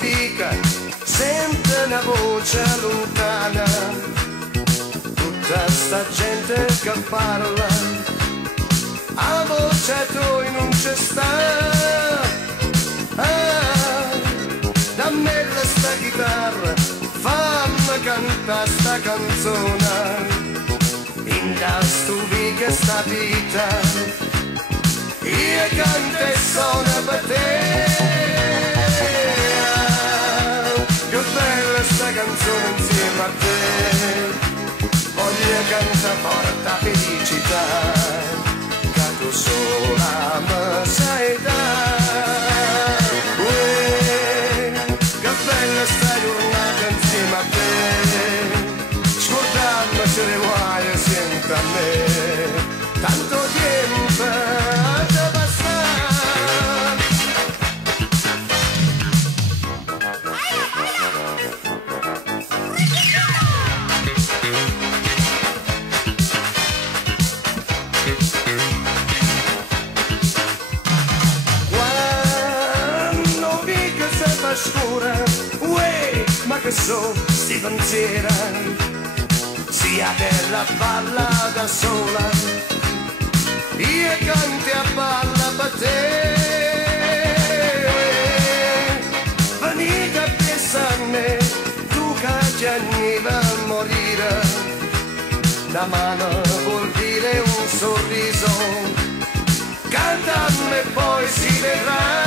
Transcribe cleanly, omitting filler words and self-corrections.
vica sente una voce lontana, tutta sta gente che parla, a voce tu non c'è sta. Dammi sta chitarra, fammi cantare sta canzone, in da stupica sta vita, io canto e sono per te. Che bella sta canzone insieme a te, voglio cantare porta felicità, che tu sola mi sai dare. Bella sta giornata insieme a te, scordarmi se ne vuoi sempre a me, tanto tempo da passare. Quando vi che si fa scura, ma che so, sti pensiera, sia bella balla da sola, io canti a balla per te. Venite a pensarne, tu che ti anniva a morire, la mano vuol dire un sorriso, cantami e poi si vedrà.